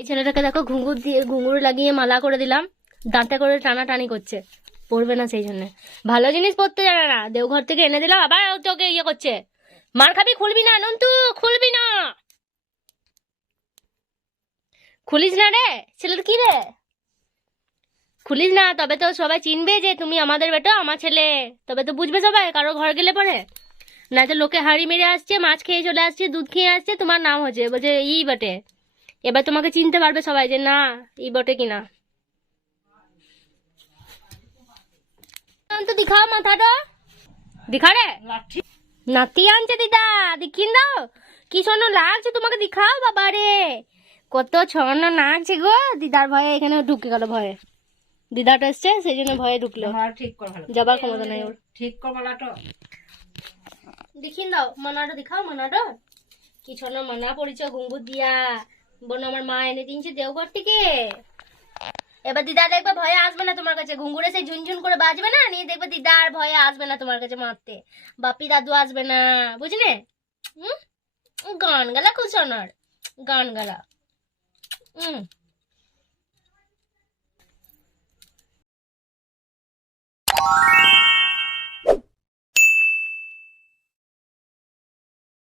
এই ছেলেটাকে দেখো ঘুঙুর দিয়ে, ঘুঙুর লাগিয়ে মালা করে দিলাম। দাঁতে করে টানাটানি করছে। পড়বে না সেই জন্য। ভালো জিনিস পড়তে জানে না। দেওঘর থেকে এনে দিলাম, আবার তোকে ইয়ে করছে। মার খাবি, খুলবি না, নন্তু, খুলবি না। খুলিস না রে ছেলেটা কি রে? খুলিস না, তবে তো সবাই চিনবে যে তুমি আমাদের বেটা, আমার ছেলে। তবে তো বুঝবে সবাই, কারও ঘর গেলে পরে। না তো লোকে হাঁড়ি মেরে আসছে, মাছ খেয়ে চলে আসছে, দুধ খেয়ে আসছে, তোমার নাম হচ্ছে, বলছে ই বটে। এবার তোমাকে চিনতে পারবে সবাই যে না এই বটে কিনা। তো দিখাও মাথাটা। দিখা রে। নাতি আনছে দিদা দেখিন দাও। কি সুন্দর লাগছে তোমাকে দেখাও বাবা রে কত ছন্ন নাচছে গো দিদার ভয়ে এখানে ঢুকে গেল ভয়ে। দিদাটা এসছে সেই জন্য ভয়ে ঢুকলো। ঠিক কর ভালো যাবার ক্ষমতা নাই ওর। ঠিক দেখিন দাও মানাটা দেখাও মানাটা। কি ছন্ন মানা পড়েছে ঘুঙ্গুর দিয়া। বোন আমার মা এনে দিনছে দেওঘর থেকে এবার দিদা দেখবে ভয়ে আসবে না তোমার কাছে। ঘুঙ্গুরে সেই ঝুনঝুন করে বাজবে না? নিয়ে দেখবে দিদা আর ভয়ে আসবে না তোমার কাছে মারতে। বাপি দাদু আসবে না, বুঝলে? হুম? গান গালা খুশনার গান গালা হুম।